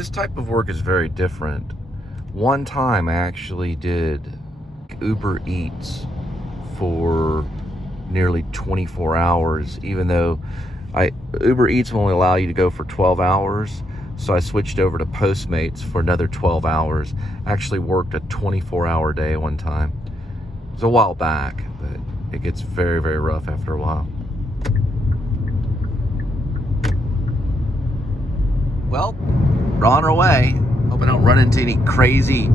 this type of work is very different. One time I actually did Uber Eats for nearly 24 hours, even though Uber Eats will only allow you to go for 12 hours. So I switched over to Postmates for another 12 hours. Actually worked a 24-hour day one time. It was a while back, but it gets very, very rough after a while. Well, we're on our way. Hope I don't run into any crazy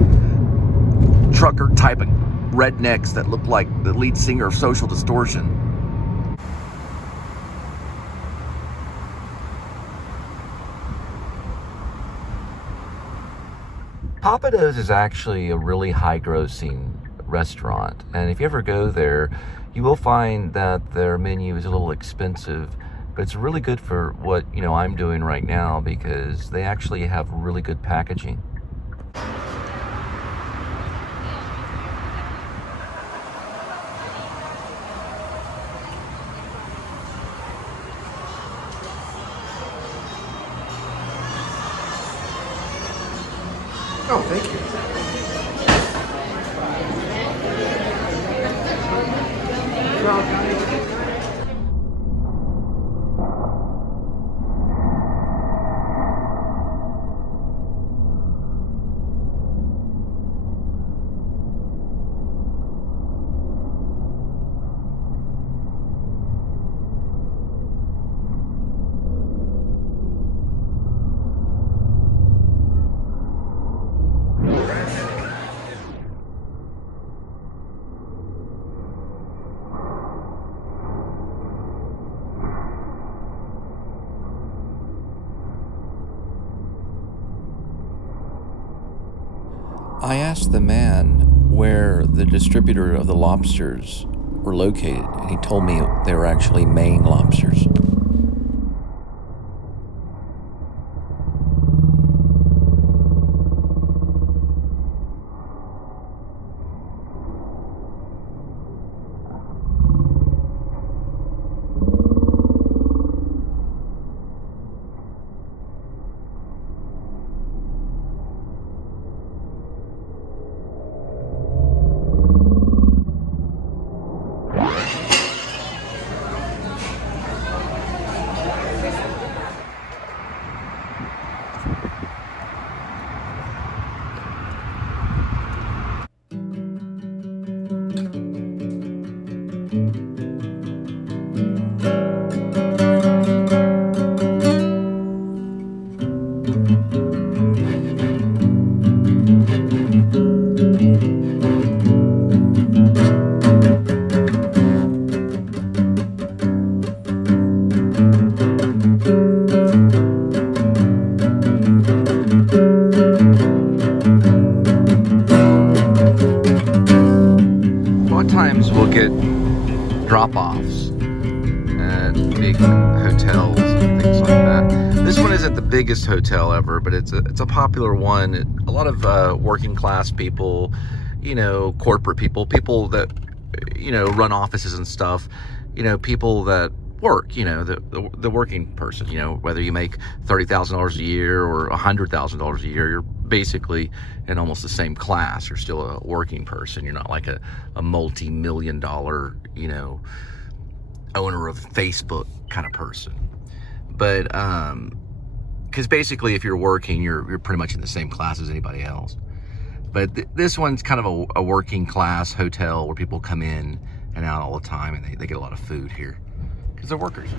trucker type of rednecks that look like the lead singer of Social Distortion. Pappadeaux's is actually a really high-grossing restaurant, and if you ever go there, you will find that their menu is a little expensive, but it's really good for what I'm doing right now because they actually have really good packaging. Oh, thank you. I asked the man where the distributor of the lobsters were located, and he told me they were actually Maine lobsters. We'll get drop-offs at big hotels and things like that. This one isn't the biggest hotel ever, but it's a popular one. A lot of working class people, corporate people that run offices and stuff, people that work, the working person, whether you make $30,000 a year or $100,000 a year, you're basically in almost the same class. You're still a working person. You're not like a multi-million dollar, owner of Facebook kind of person. But because basically if you're working, you're pretty much in the same class as anybody else. But this one's kind of a working class hotel where people come in and out all the time, and they get a lot of food here because they're workers.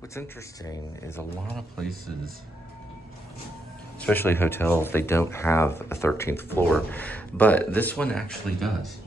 What's interesting is a lot of places, especially hotels, they don't have a 13th floor, but this one actually does.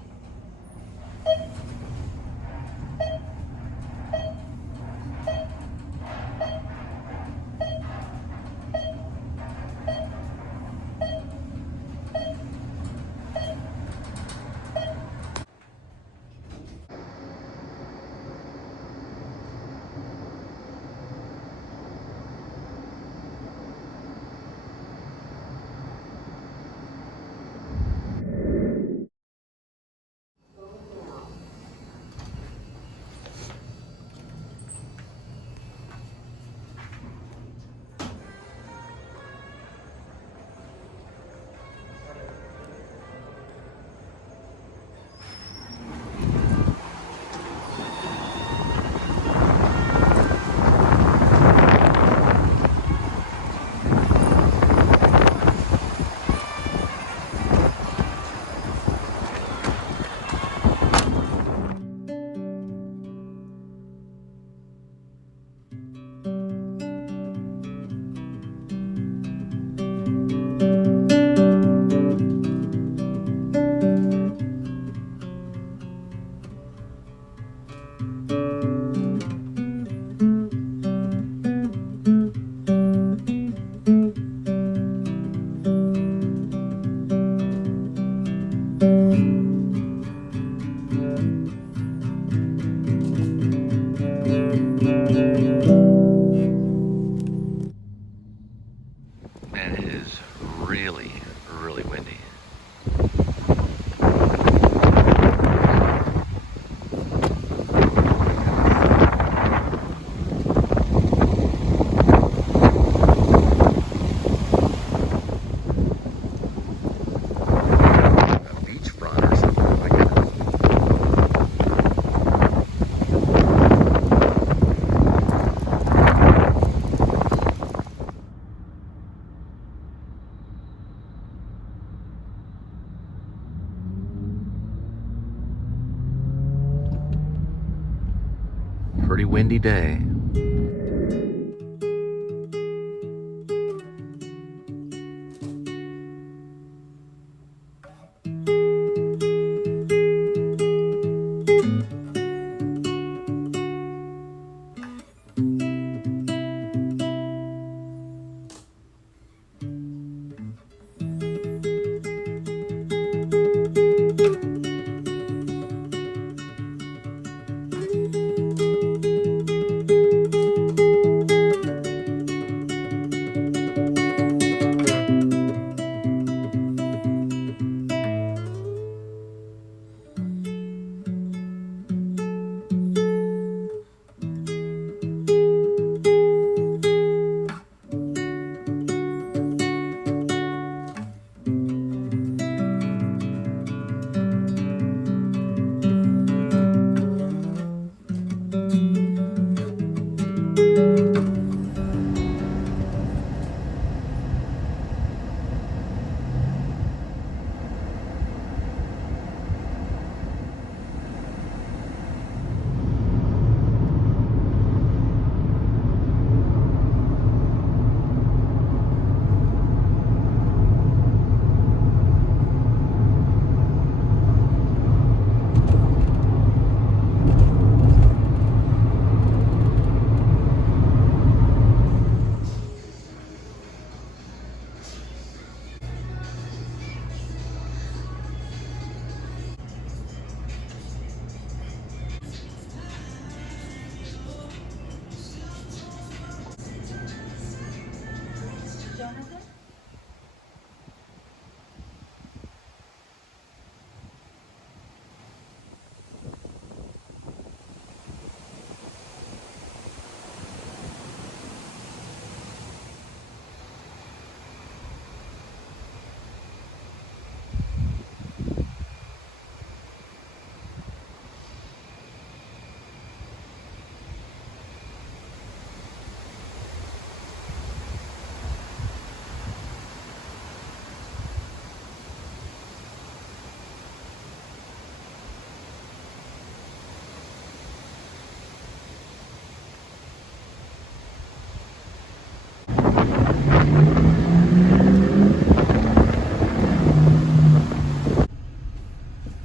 Man, it is really, really windy. Pretty windy day.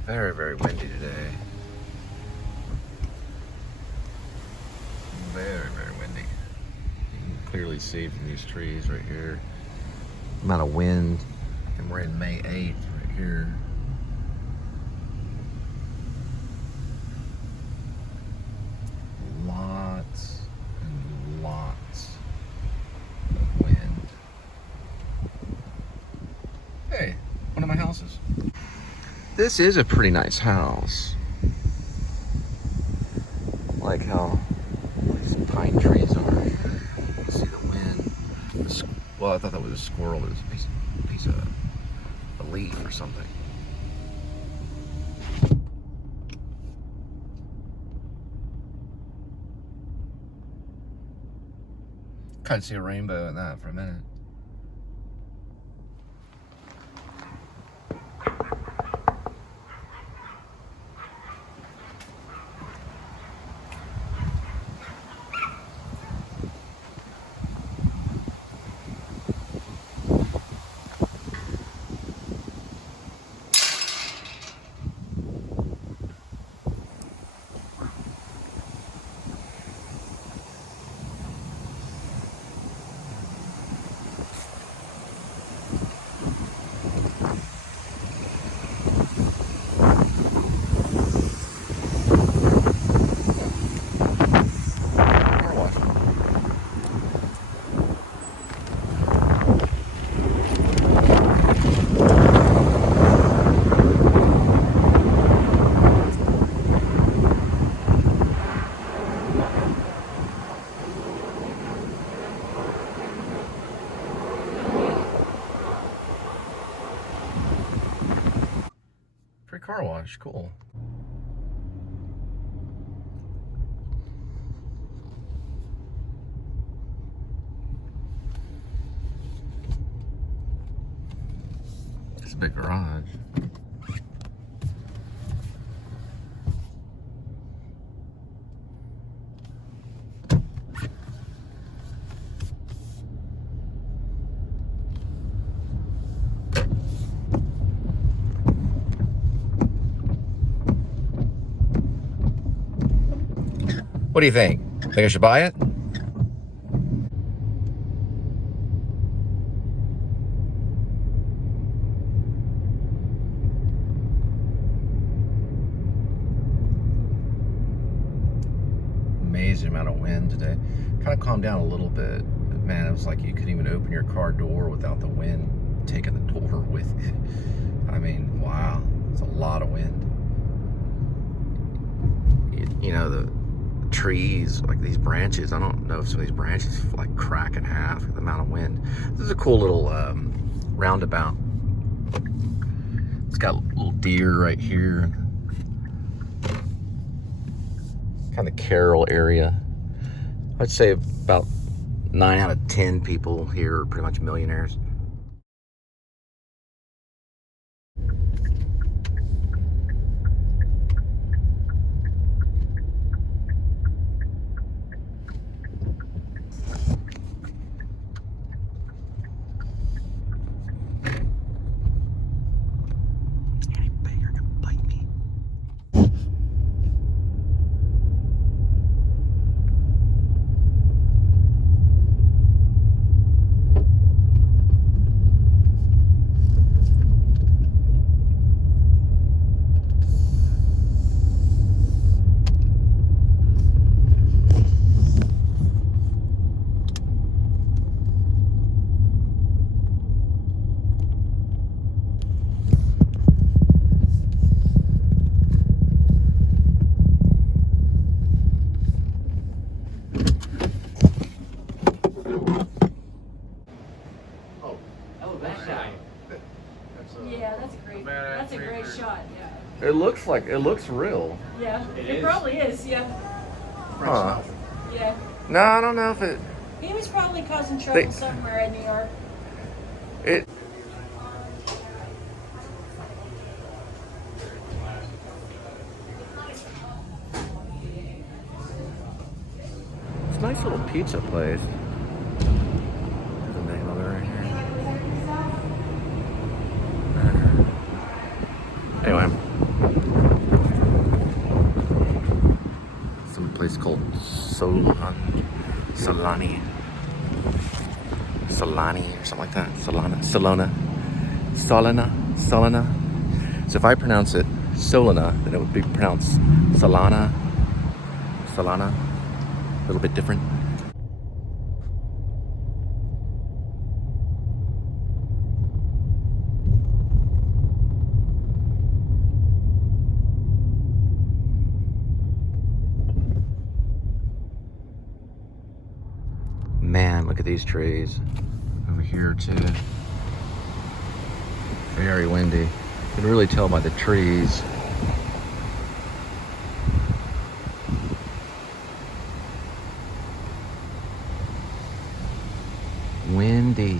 Very, very windy today. Very, very windy. You can clearly see from these trees right here. Amount of wind. And we're in May 8th right here. Lots and lots of wind. Hey, one of my houses. This is a pretty nice house. I like how these pine trees are. You can see the wind. Well, I thought that was a squirrel, but it was a piece of a leaf or something. Kind of see a rainbow in that for a minute. car wash. Cool. It's a big garage. What do you think? Think I should buy it? Amazing amount of wind today. Kind of calmed down a little bit. But man, it was like you couldn't even open your car door without the wind taking the door with it. I mean, wow. It's a lot of wind. You know, the trees, like these branches, I don't know if some of these branches like crack in half with the amount of wind. This is a cool little roundabout. It's got a little deer right here. Kind of Carroll area. I'd say about 9 out of 10 people here are pretty much millionaires. Yeah, that's a great shot, yeah. It looks real. Yeah, it probably is, yeah. Huh. Yeah. No, I don't know if it. He was probably causing trouble somewhere in New York. It. It's a nice little pizza place. There's a name of it right here. Anyway, some place called Solani or something like that. Solana. So if I pronounce it Solana, then it would be pronounced Solana. A little bit different. Man, look at these trees over here too. Very windy. You can really tell by the trees. Windy.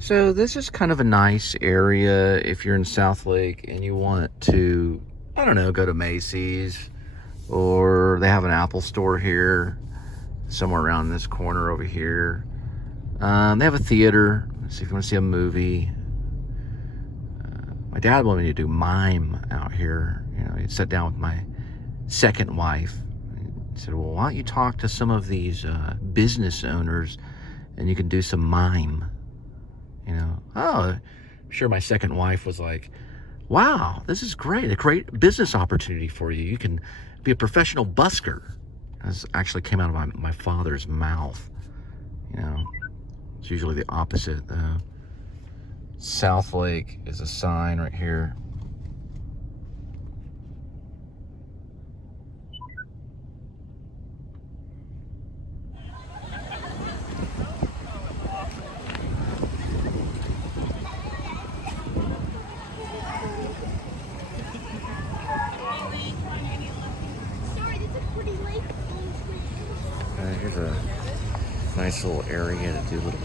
So this is kind of a nice area if you're in Southlake and you want to, I don't know, go to Macy's, or they have an Apple store here, somewhere around this corner over here. They have a theater, so if you want to see a movie. dad wanted me to do mime out here. You know, he'd sit down with my second wife. He said, well, why don't you talk to some of these business owners and you can do some mime? You know, oh, I'm sure my second wife was like, wow, this is great. A great business opportunity for you. You can be a professional busker. This actually came out of my father's mouth. You know, it's usually the opposite, though. Southlake is a sign right here. Here's a nice little area to do a little.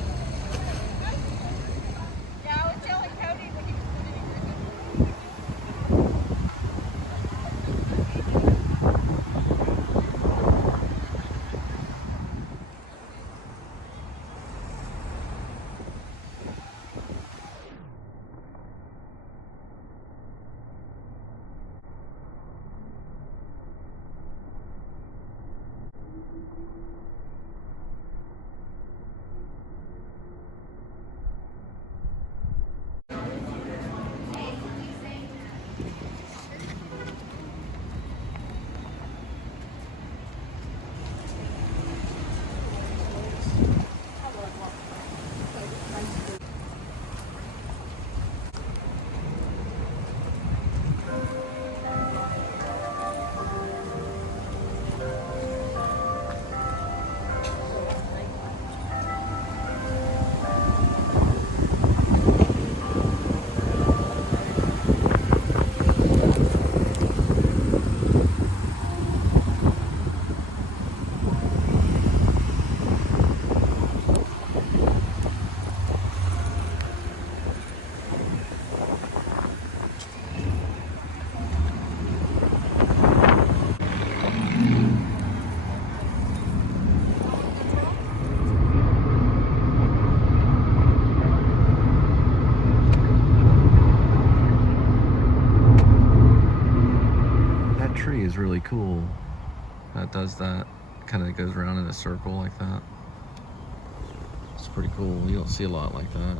Tree is really cool. That does that. Kind of goes around in a circle like that. It's pretty cool. You don't see a lot like that.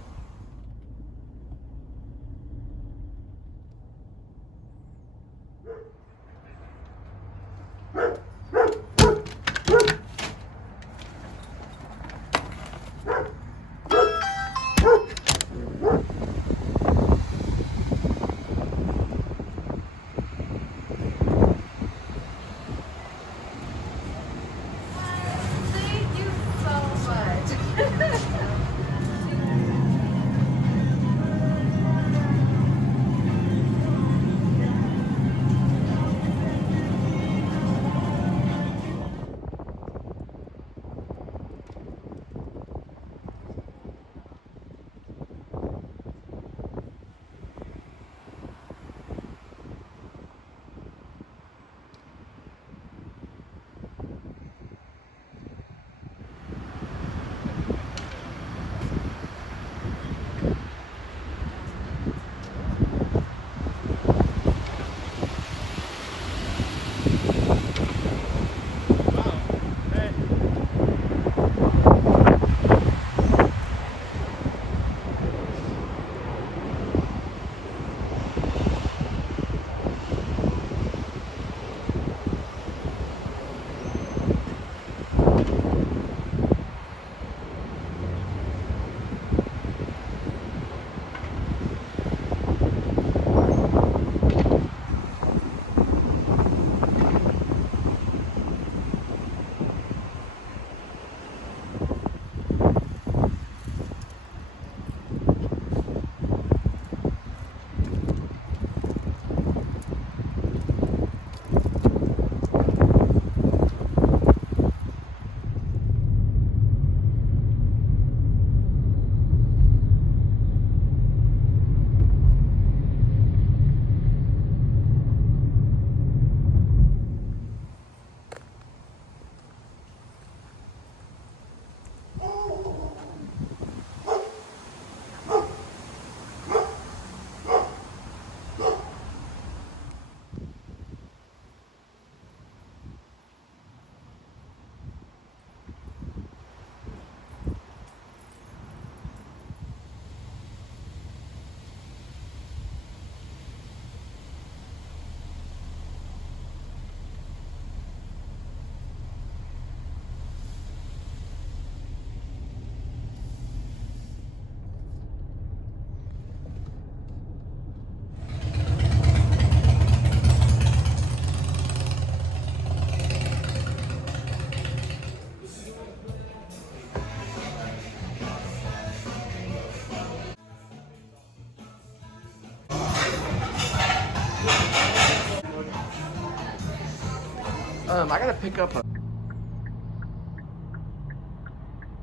I gotta pick up a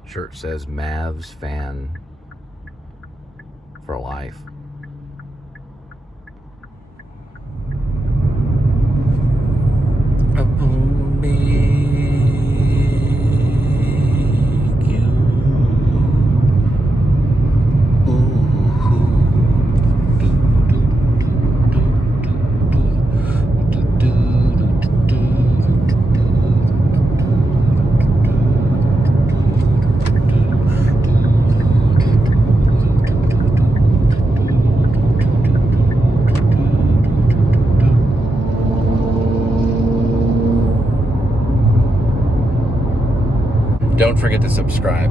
Shirt says Mavs fan for life. Don't forget to subscribe.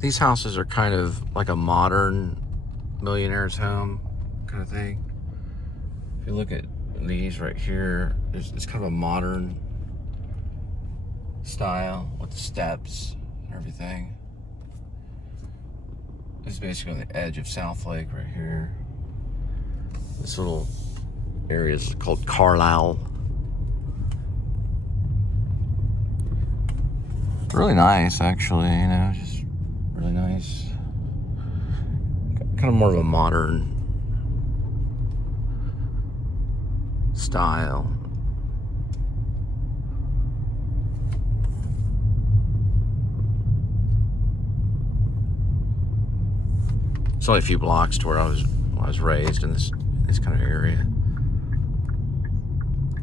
These houses are kind of like a modern millionaire's home kind of thing. If you look at these right here, it's kind of a modern style with the steps and everything. This is basically on the edge of Southlake right here. This little area is called Carlisle. Really nice, actually, you know, just really nice. Kind of more of a modern style. It's only a few blocks to where I was raised in this kind of area.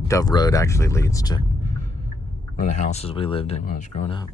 Dove Road actually leads to one of the houses we lived in when I was growing up.